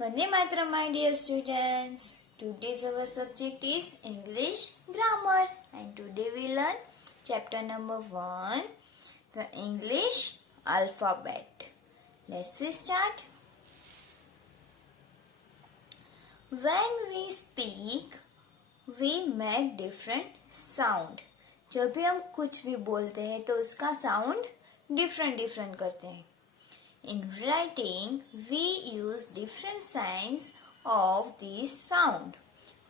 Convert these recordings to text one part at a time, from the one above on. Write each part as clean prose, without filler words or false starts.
Vande Mataram, my dear students. Today's our subject is English grammar, and today we learn chapter number 1, the English alphabet. Let's start. When we speak, we make different sound. जब भी हम कुछ भी बोलते हैं तो उसका sound different करते हैं. In writing, we use different signs of this sound.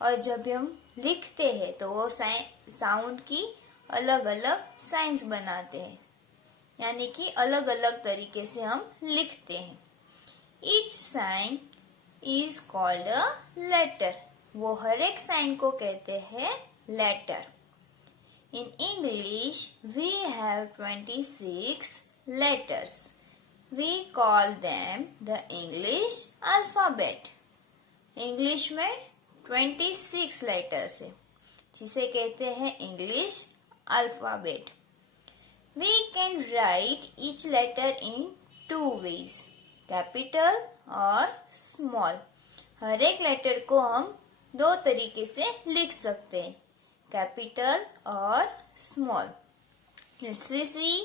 और जब भी हम लिखते हैं तो वो साउंड की अलग अलग साइंस बनाते हैं, यानी कि अलग अलग तरीके से हम लिखते हैं. Each sign is called a letter. वो हर एक साइन को कहते हैं letter. In English, we have 26 letters. We call them the English alphabet. English में 26 letters है, जिसे कहते हैं English alphabet. We can write each letter in two ways, capital और small. हर एक लेटर को हम दो तरीके से लिख सकते हैं, कैपिटल और small. Let's see.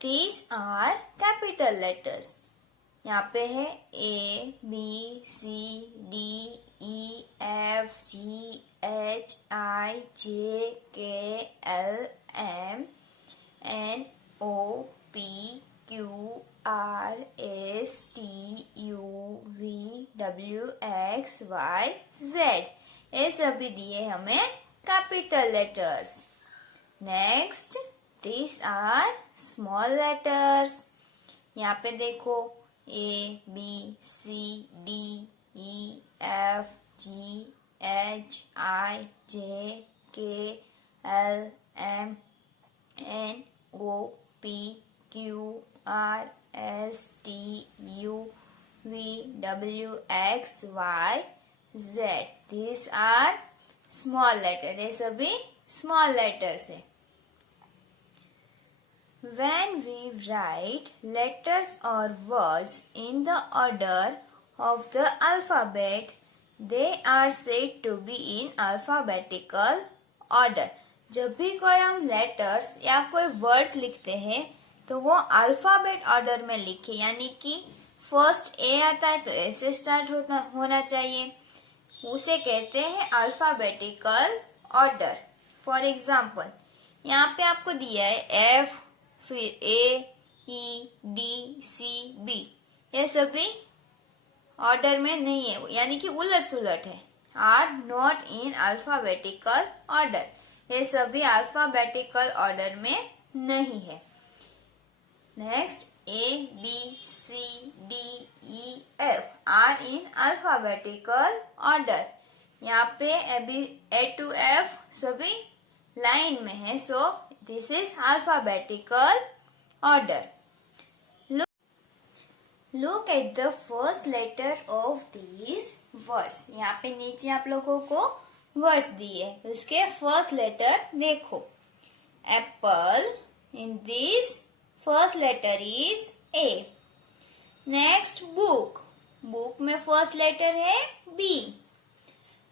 These are capital letters. यहाँ पे है A, B, C, D, E, F, G, H, I, J, K, L, M, N, O, P, Q, R, S, T, U, V, W, X, Y, Z. ये सभी दिए हमें capital letters. Next, these are small letters. यहाँ पे देखो A, B, C, D, E, F, G, H, I, J, K, L, M, N, O, P, Q, R, S, T, U, V, W, X, Y, Z. These are small letters. ये सभी small letters है. When we write letters or words in the order of the alphabet, they are said to be in alphabetical order. जब भी कोई हम letters या कोई words लिखते हैं तो वो अल्फाबेट ऑर्डर में लिखे, यानी कि फर्स्ट ए आता है तो ए से स्टार्ट होना चाहिए. उसे कहते हैं अल्फाबेटिकल ऑर्डर. फॉर एग्जाम्पल, यहाँ पे आपको दिया है एफ, फिर ए, ई, डी, सी, बी. ये सभी ऑर्डर में नहीं है, यानी कि उलट सुलट है. Are not in alphabetical order. ये सभी अल्फाबेटिकल ऑर्डर में नहीं है. Next, A, B, C, D, E, F are in alphabetical order. यहाँ पे A to F सभी लाइन में है, so this is alphabetical order. Look at the first letter of these words. यहाँ पे नीचे आप लोगों को वर्ड्स दिए, उसके फर्स्ट लेटर देखो. Apple, in this first letter is A. Next, book. Book में first letter है B.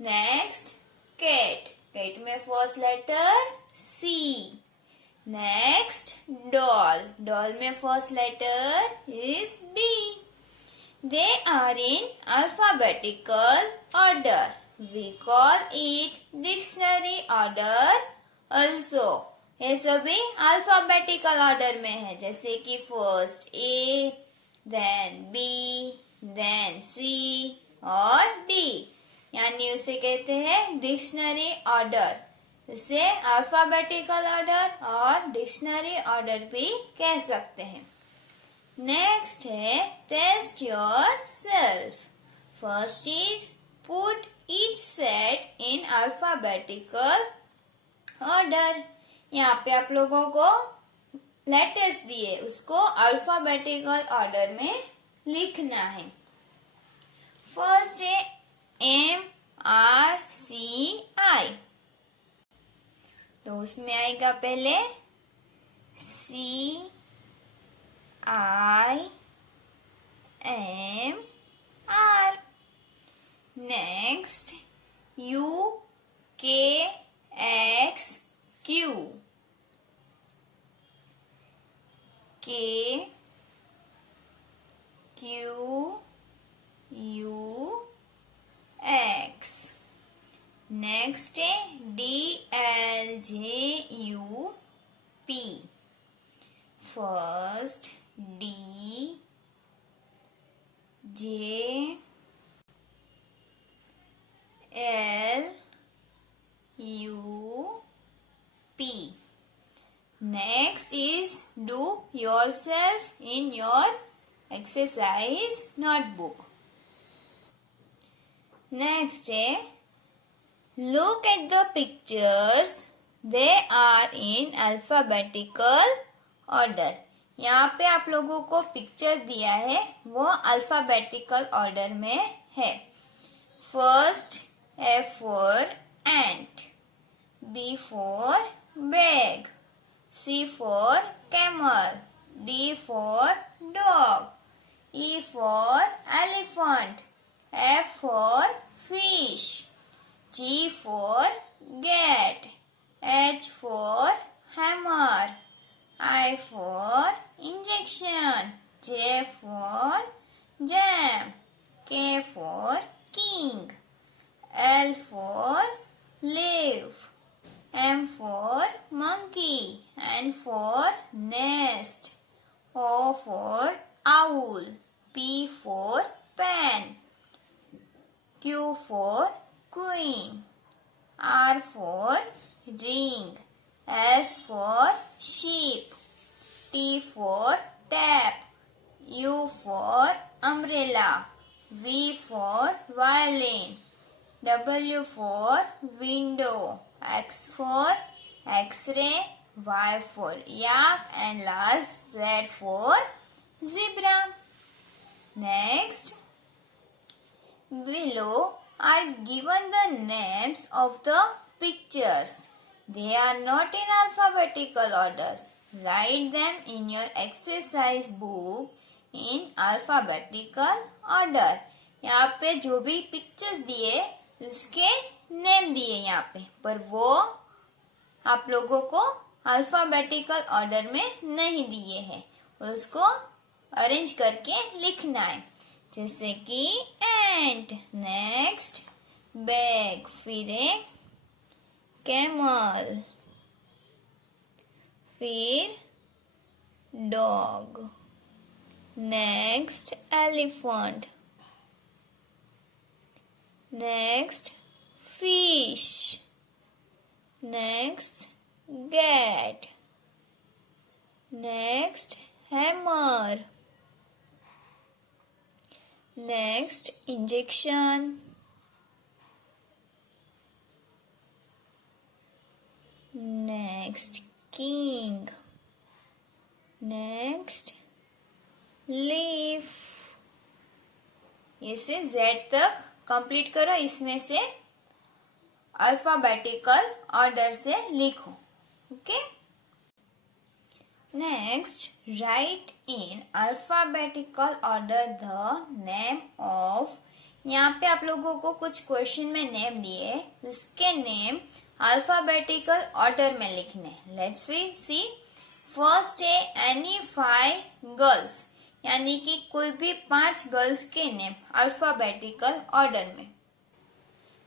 Next, cat. Cat में first letter C. Next, doll. Doll में first letter is D. They are in alphabetical order. We call it dictionary order also. ये सभी alphabetical order में है, जैसे कि first A, then B, then C और D, यानी उसे कहते हैं डिक्शनरी ऑर्डर. इसे अल्फाबेटिकल ऑर्डर और डिक्शनरी ऑर्डर भी कह सकते हैं. नेक्स्ट है test yourself. First is put each set in alphabetical order. यहाँ पे आप लोगों को लेटर्स दिए, उसको अल्फाबेटिकल ऑर्डर में लिखना है. फर्स्ट है M, R, C, I. तो उसमें आएगा पहले C, I, M, Next, U, K, X, Q. K, Q, U, X. Next, D, L, J, U, P. First, D, J, L, U, P. Next is do yourself in your exercise notebook. Next, look at the pictures. They are in alphabetical order. यहाँ पे आप लोगों को picture दिया है वो alphabetical order में है. First, F for ant, B for bag, C for camel, D for dog, E for elephant, F for fish, G for cat, H for hammer, I for injection, J for jam, K for king, L for leaf, M for monkey, N for nest, O for owl, P for pen, Q for queen, R for ring, S for sheep, T for tap, U for umbrella, V for violin, W for window, X for X-ray, Y for yak, and last Z for zebra. Next, below are given the names of the pictures. They are not in alphabetical orders. Write them in your exercise book in alphabetical order. यहाँ पे जो भी pictures दिए उसके name दिए यहाँ पे, पर वो आप लोगों को अल्फाबेटिकल ऑर्डर में नहीं दिए हैं. उसको अरेंज करके लिखना है. जैसे कि एंट, नेक्स्ट बैग, फिर कैमल, फिर dog, next elephant, next fish, next cat, next hammer, next injection, next king, next leaf. इसे Z तक कंप्लीट करो. इसमें से अल्फाबेटिकल ऑर्डर से लिखो. Okay. Next, right in alphabetical order the name of. यहाँ पे आप लोगों को कुछ क्वेश्चन में नेम दिए, उसके नेम अल्फाबेटिकल ऑर्डर में लिखने. Let's see. फर्स्ट है एनी 5 गर्ल्स, यानी कि कोई भी 5 गर्ल्स के नेम अल्फाबेटिकल ऑर्डर में.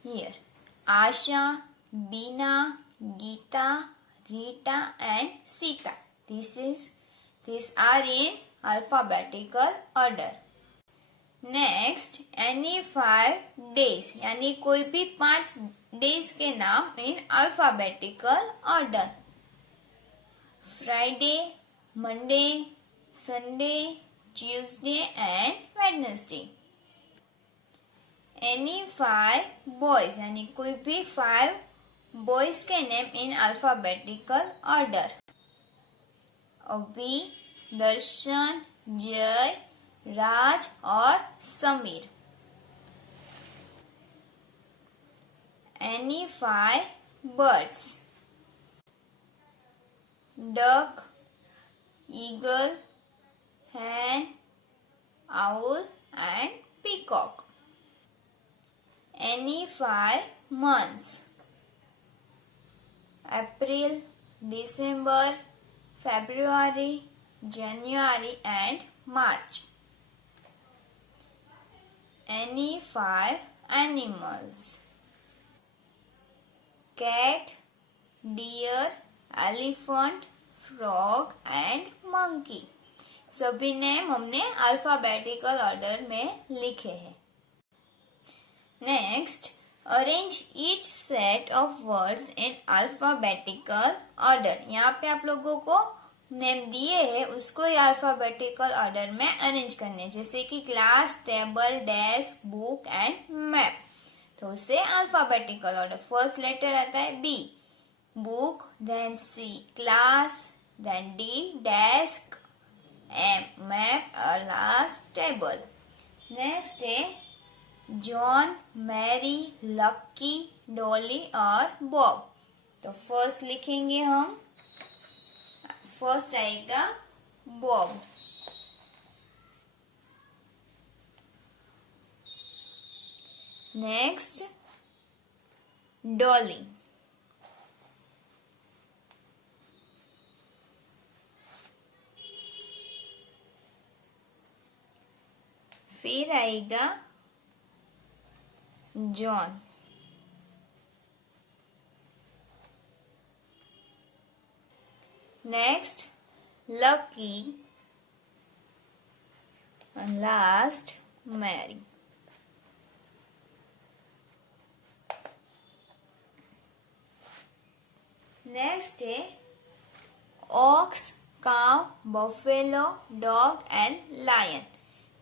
Here Asha, Bina, Gita, Rita and Sita. These are in alphabetical order. Next, any 5 days, यानी कोई भी 5 days के नाम in alphabetical order. Friday, Monday, Sunday, Tuesday and Wednesday. Any 5 boys, यानी कोई भी 5 बॉयज के नेम इन अल्फाबेटिकल ऑर्डर. अभी, दर्शन, जय, राज और Sameer. Any 5 birds. Duck, eagle, hen, owl and peacock. any 5 months. April, December, February, January and March. Any 5 animals. Cat, deer, elephant, frog and monkey. सभी name हमने alphabetical order में लिखे हैं. Next, arrange each set of words in alphabetical order. यहाँ पे आप लोगों को नेम दिए हैं, उसको ही अल्फाबेटिकल ऑर्डर में अरेंज करने, जैसे कि class, table, desk, book and map. तो उसे अल्फाबेटिकल ऑर्डर. फर्स्ट लेटर आता है B, book, then C class, then D desk, M map और लास्ट टेबल. नेक्स्ट है जॉन, मैरी, लक्की, डॉली और बॉब. तो फर्स्ट लिखेंगे हम. फर्स्ट आएगा बॉब. नेक्स्ट डॉली. फिर आएगा John. Next lucky and last Mary. Next है ox, cow, buffalo, dog and lion.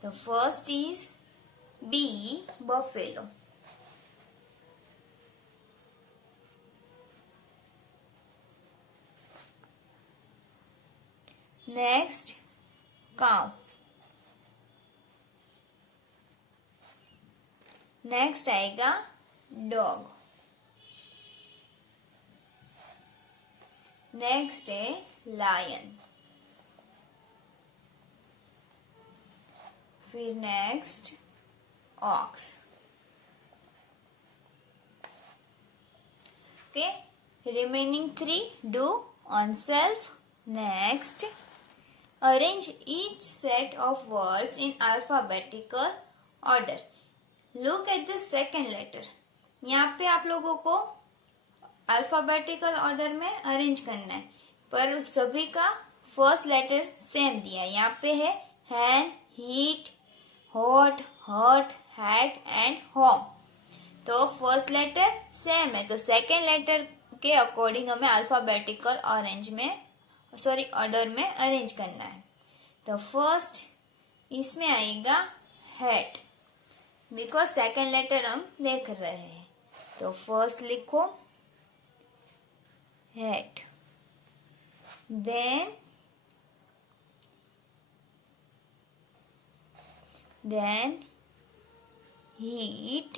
The first is B, buffalo. Next cow. Next आएगा डॉग. नेक्स्ट है लायन. फिर next ox. Okay, remaining 3 do on self. Next, arrange each set of words in alphabetical order. Look at the second letter. यहाँ पे आप लोगों को alphabetical order में arrange करना है, पर सभी का फर्स्ट लेटर सेम दिया है. यहाँ पे है hand, heat, hot, hurt, hat and home. तो फर्स्ट लेटर सेम है, तो सेकेंड लेटर के अकॉर्डिंग हमें अल्फाबेटिकल ऑर्डर में अरेंज करना है. तो फर्स्ट इसमें आएगा हैट, बिकॉज सेकेंड लेटर हम देख रहे हैं. तो फर्स्ट लिखो hat, then heat,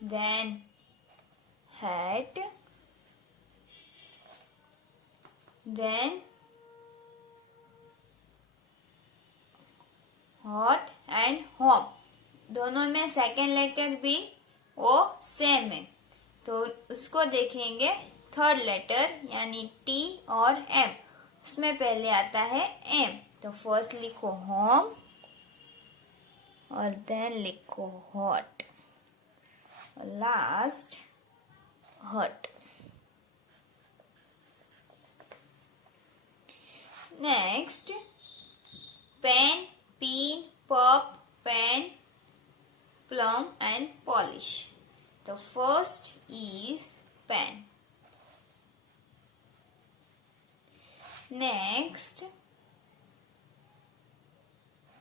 then hat, then hot and home. दोनों में सेकेंड लेटर भी वो सेम है, तो उसको देखेंगे थर्ड लेटर यानी टी और एम. उसमें पहले आता है एम, तो फर्स्ट लिखो होम और देन लिखो हॉट और last hot. Next pen, pin, pop, pen, plum and polish. The first is pen. Next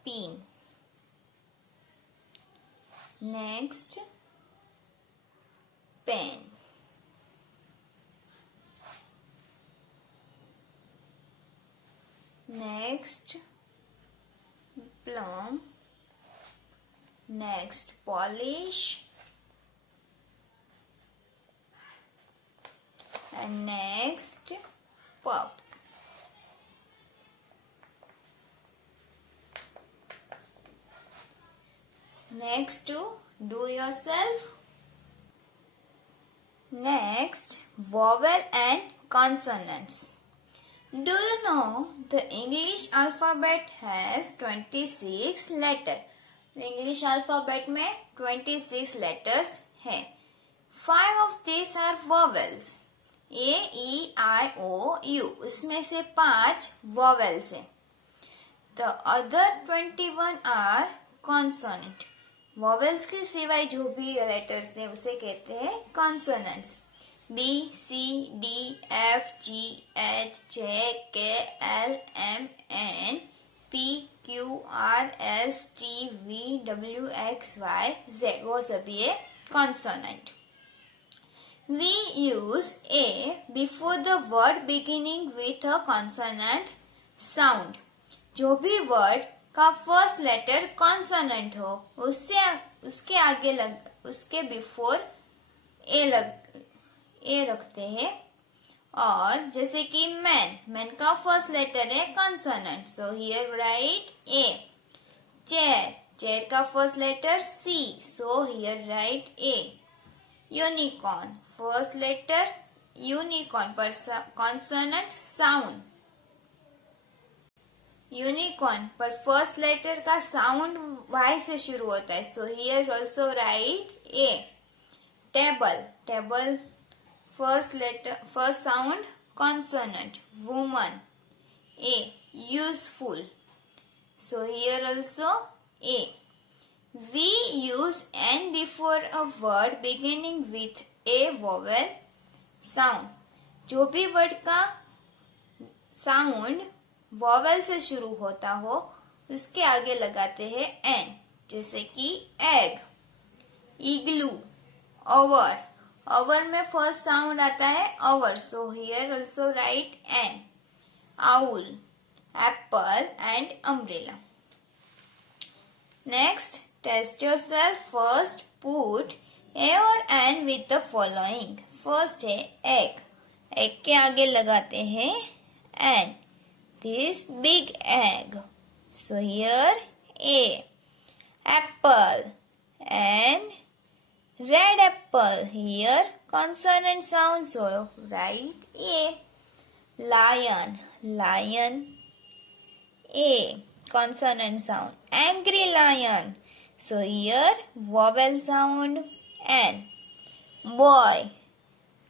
pin. Next pen. Next plum. Next polish. And next pop. Next to Do yourself. Next, vowel and consonants. Do you know the English alphabet has 26 letters? English alphabet में 26 letters हैं. 5 of these are vowels. A, E, I, O, U. उसमें से 5 vowels हैं. The other 21 are consonant. vowels के सिवाय जो भी letters हैं उसे कहते हैं consonants. B, C, D, F, G, H, J, K, L, M, N, P, Q, R, S, T, V, W, X, Y, Z. वो सभी है consonant. We use A before the word beginning with a consonant sound. जो भी word का first letter consonant हो उसके आगे उसके बिफोर ए रखते हैं. और जैसे कि मैन का फर्स्ट लेटर है consonant, so here write a. Chair का first letter C, so here write a. Unicorn first letter unicorn पर कॉन्सोनेंट साउंड. यूनिकॉर्न पर फर्स्ट लेटर का साउंड वाई से शुरू होता है, so here also write a. Table first sound consonant. Woman a. Useful, so here also a. We use N before a word beginning with a vowel sound. जो भी word का sound vowel से शुरू होता हो उसके आगे लगाते हैं एन. जैसे कि एग, इग्लू, ओवर में फर्स्ट साउंड आता है over, so here also write an. Owl, apple and umbrella. Next, test yourself. First put a और an with the following. First है एग. एग के आगे लगाते हैं an. This big egg, so here A. Apple and red apple, here consonant sound, so write A. Lion A, consonant sound. Angry lion, so here vowel sound N. Boy,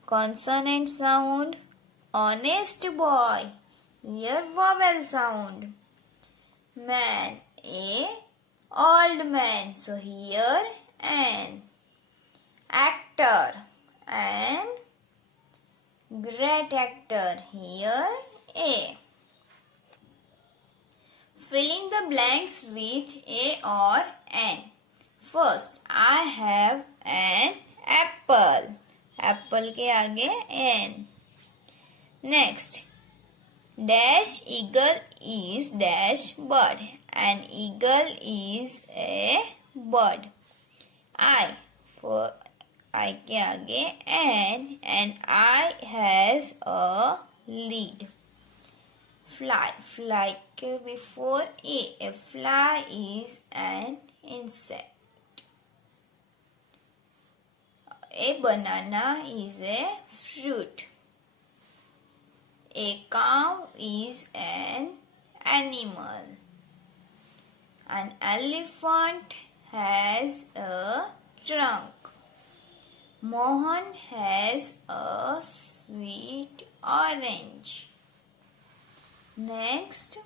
consonant sound. Honest boy, here vowel sound. Man, A. Old man, so here N. Actor and great actor, here A. Filling the blanks with A or N. First, I have an apple. Apple के आगे N. Next, dash eagle is dash bird. An eagle is a bird. For I के आगे N and I has a lead. Fly के before A. A fly is an insect. A banana is a fruit. A cow is an animal. An elephant has a trunk. Mohan has a sweet orange. Next,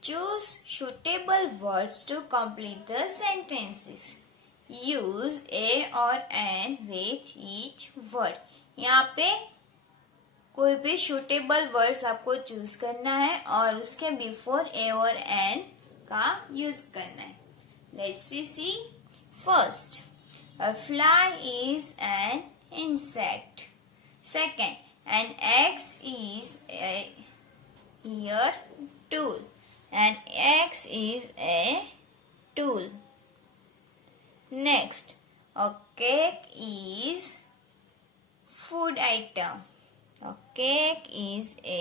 choose suitable words to complete the sentences. Use A or N with each word. यहाँ पे कोई भी suitable words आपको choose करना है और उसके before A और एन का यूज करना है. Let's we see. First, a fly is an insect. Second, an ox is here tool. An ox is a tool. Next, a cake is food item. A cake is a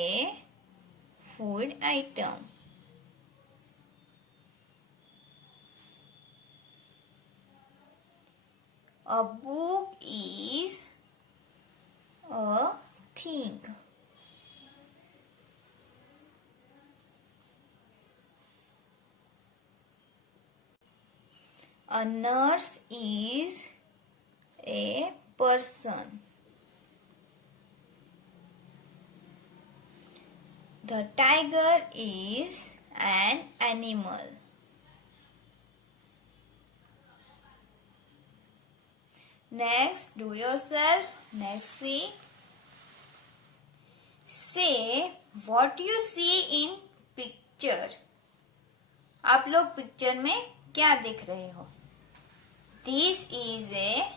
food item. A book is a thing. A nurse is a person. The tiger is an animal. Next, do yourself. Next, see. Say what you see in picture. आप लोग picture में क्या देख रहे हो? This is a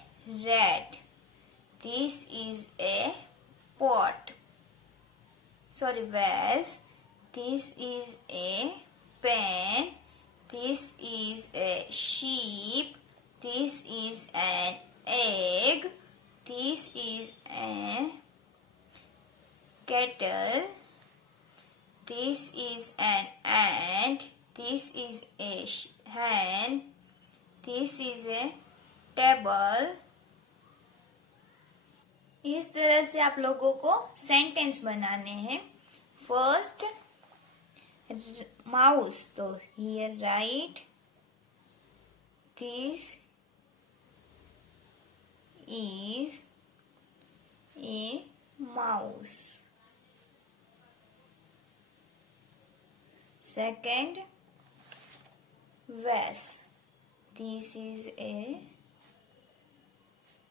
rat. This is a pot. Sorry, vase. This is a pen. This is a sheep. This is an egg. This is a kettle. This is an ant. This is a hen. This is a table. इस तरह से आप लोगों को sentence बनाने हैं. First, mouse. तो here write this is a mouse. Second, vase. This is a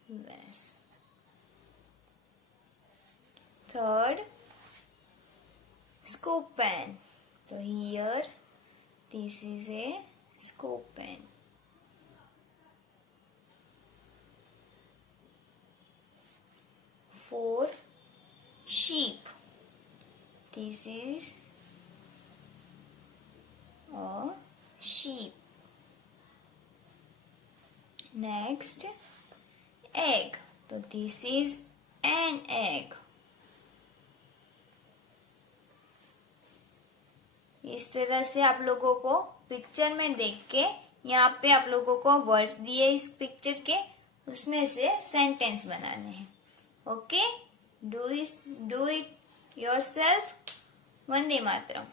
vase. Third, scope pen. So here this is a scope pen. Four, sheep. This is a sheep. Next, egg. So this is an egg. इस तरह से आप लोगों को picture में देख के यहाँ पे आप लोगों को वर्ड्स दिए इस पिक्चर के, उसमें से सेंटेंस बनाने हैं. Okay, do it yourself. Vande Mataram.